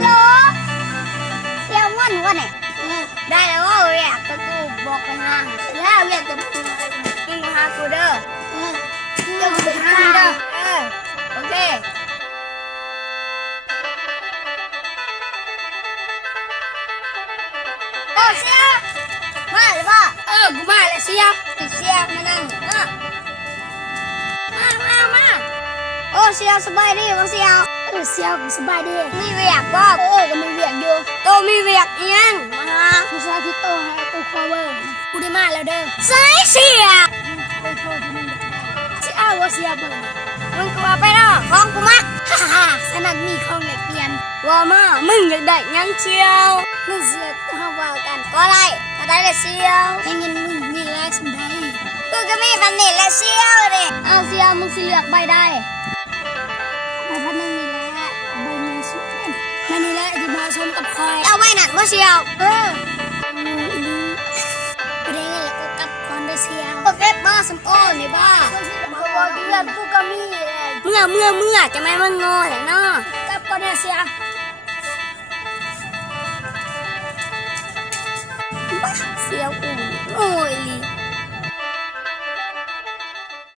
โหลเสียงวันวะเนี่ยได้แล้วว่าเรียกก็กูบอกไปห้างแล้วเรียกจะมึงมาหากูเด้อเดี๋ยวกูไปหาเด้อเออโอเคโอ้เสียมาเลยป่ะเออกูมาแล้ว เสียสบายดีวะเสียเออเสียวกูสบายดีมีเวียกบ่เออก็มีเวียกอยู่โตมีเวียกอีหยังมาหากูซาที่โตให้กูคอเวอร์กูได้มาแล้วเด้อใส่เสียไปโทษที่มึงสิเอาว่าเสียเบิ่งมึงก็ว่าไปเนาะของกูมักฮ่าฮ่าสนัดมีของเหล็กเปลี่ยนว่ามามึงอยากได้หยังเชียวมึงเสียเฮาว่ากันก็ได้ก็ได้เลยเชียวให้เงินมึงมีหลายสำได้กูก็มีแบบนี้แหละเชียวเด้เอาเชียวมึงสิเลือกใบได้ ใบพัดนึงนี่แหละใบมีสุดมันนี่แหละที่เหมาะสมกับคอย เอาไว้หนักว่าเชียว เออกูได้เงินแล้วก็กลับคอนได้เชียวก็เก็บมาสมโอ้นี่บ้าเขาบอกเดือนกูก็มีเลยเมื่อเมื่อเมื่อจะไม่มันงอเห็นเนาะกลับก่อนได้เชียวบ้าเชียวกูโอ้ย